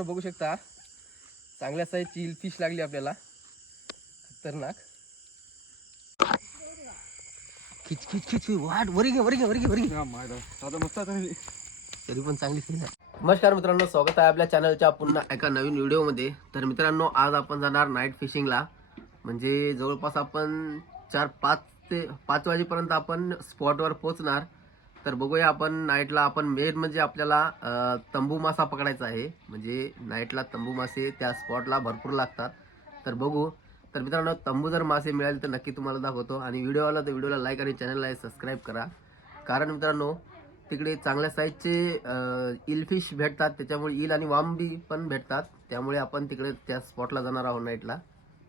तर मित्रांनो बघू शकता. चांगल्या साईजची फिश लागली आपल्याला. खतरनाक. खिच खिच खिच वाट वरी घे वरी घे वरी घे वरी घे. मस्त तरी. पण चांगली साईज आहे. नमस्कार मित्रांनो स्वागत आहे आपल्या चॅनलच्या पुन्हा एका नवीन व्हिडिओमध्ये तर मित्रांनो आज आपण जाणार नाईट फिशिंगला म्हणजे जवळपास आपण चार पाच ते पाच वाजेपर्यंत आपण स्पॉटवर पोहोचणार. तर बघूया आपण नाईटला आपण मेन म्हणजे आपल्याला तंबू मासा पकडायचा आहे. म्हणजे नाईटला तंबू मासे त्या स्पॉटला भरपूर लागतात. तर बघू. तर मित्रांनो तंबू जर मासे मिळाले तर नक्की तुम्हाला दाखवतो. आणि व्हिडिओ आला तर व्हिडिओला लाईक आणि चॅनलला सबस्क्राईब करा. कारण मित्रांनो तिकडे चांगल्या साईजचे इलफिश भेटतात. त्याच्यामुळे इल आणि वांबी पण भेटतात. त्यामुळे आपण तिकडे त्या स्पॉटला जाणार आहोत नाईटला.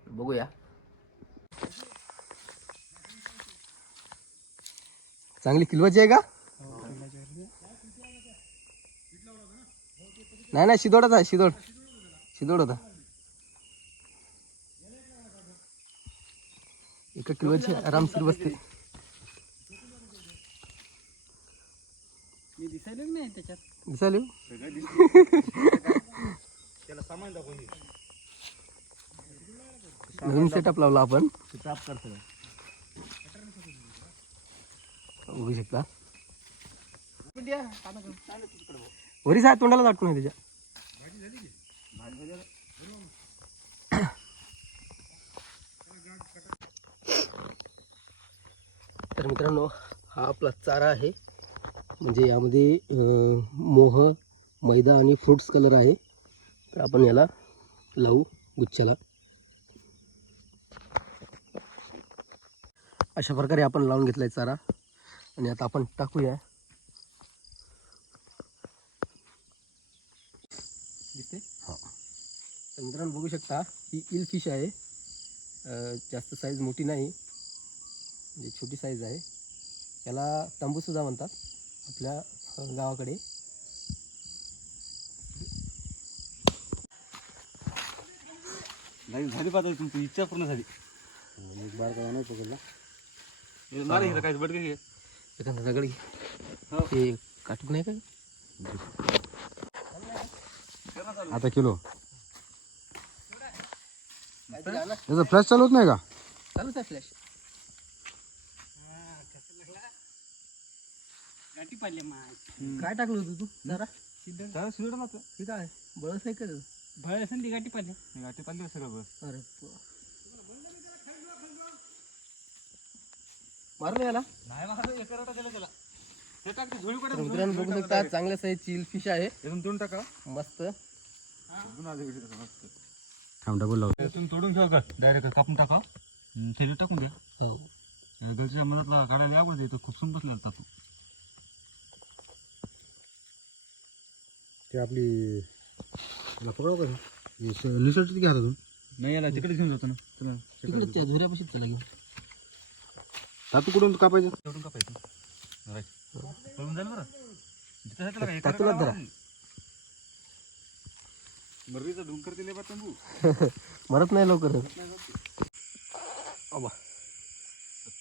बघूया. चांगली किलवाची आहे का? नाही नाही शिदोडाच आहे शिदोड. शिदोड होता एका किलोची आरामशीर बसते. दिसायला नाही त्याच्यात. दिसायला? त्याला सामान दाखवून नवीन सेटअप लावला आपण बघू शकता. वरीच आहे तोंडाला वाटतो नाही त्याच्या. तर मित्रांनो हा आपला चारा आहे. म्हणजे यामध्ये मोह मैदा आणि फ्रुट्स कलर आहे. तर आपण याला लावू गुच्छाला. अशा प्रकारे आपण लावून घेतला आहे चारा. आणि आता आपण टाकूया. दिसते. तर मित्रांनो बघू शकता ही इल फिश आहे. अं, जास्त साईज मोठी नाही. म्हणजे छोटी साईज आहे. याला तंबूसुद्धा म्हणतात आपल्या अं, गावाकडे. नाही झाली पाहता तुमची इच्छा पूर्ण झाली. बार का नाही पकडला. मारे हिला काय बडके घे एखादा दगड घे. हो. काटूक नाही का? आता किलो. त्याचा फ्लॅश चालू होत नाही का? चालूच आहे फ्लॅश काय टाकलं होतं तू? जरा. ना हे बळस आहे का ते? भय असेल ती गाठी पाडली गाठी पाडली सगळं बस अरे प- मारलं याला? नाही मला एक रटा दिला त्याला ते टाक झोळी तर मित्रांनो बघू शकता चांगल्या साईजची फिश आहे. टाका. मस्त. थांब डबल लाव तुम्ही तोडून ठेवा का? डायरेक्ट कापून टाका. थैली टाकून द्या हो. गलच्या मधातला काढायला आवडते तो खूप सुंदर तातू. ते आपली त्याला पकडाव का? घ्या नाही याला तिकडे घेऊन जातो ना. चला तिकडे त्या झुऱ्यापाशी चला घेऊन. तातू कुठून कापायचं? पळून जाईल बरं. त्याला धरा. मर्रीचा डुंकर दिले बा तंबू. मरत नाही लवकर. अबा.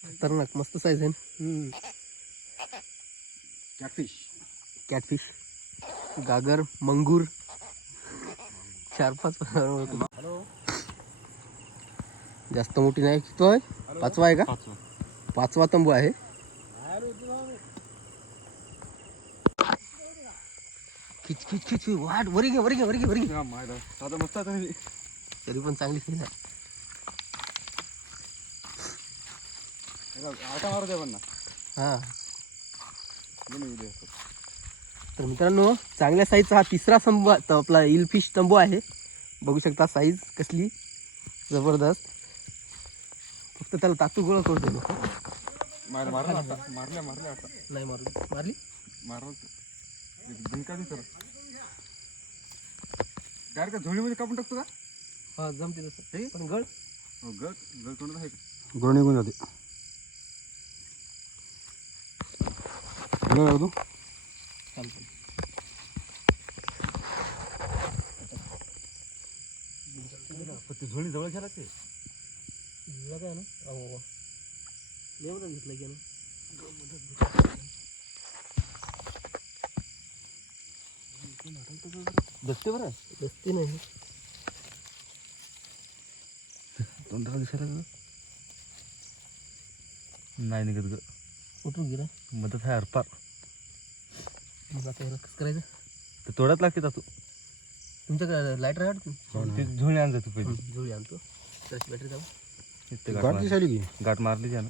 खतरनाक मस्त साईज आहे कॅटफिश कॅटफिश गागर मंगूर. चार पाच. जास्त मोठी नाही. किती आहे? पाचवा आहे का? पाचवा तंबू आहे. खिच खिच खिच वाट वरी घे वरी घे वरी घे वरी घे. आता मस्त आता तरी पण चांगली साईज आहे. आटा मारू द्या पण ना. हा. तर मित्रांनो चांगल्या साईजचा हा तिसरा त- आपला इल फिश तंबू आहे. बघू शकता साईज कसली. जबरदस्त. फक्त त्याला तातू गोळा करतो आता. मारल्या मारल्या आता. नाही मारली. मारली? मारलं दुंका दे सर डायरेक्ट झोळीमध्ये कापून टाकतो का? हा जमते तसं. पण गळ? हो गळ गळ तोंडात आहे का? गोळ निघून जाते. हॅलो तू चालतं पण ती झोळी जवळ घ्या लागते काय ना. अहो एवढं घेतलं की ना. दसते बरं दसते नाही. तोंडाला दिसायला का नाही निघत ग. कुठून गेला. मदत आहे हरपार. मग आता याला कसं करायचं? तर तोड्यात लागते तू तुमच्याकडे लाइट राहत ते झुळे आण जातो पहिले. जुळी आणतो. त्याची बॅटरी जाऊ गाठ दिसायली की गाठ मारली त्यानं.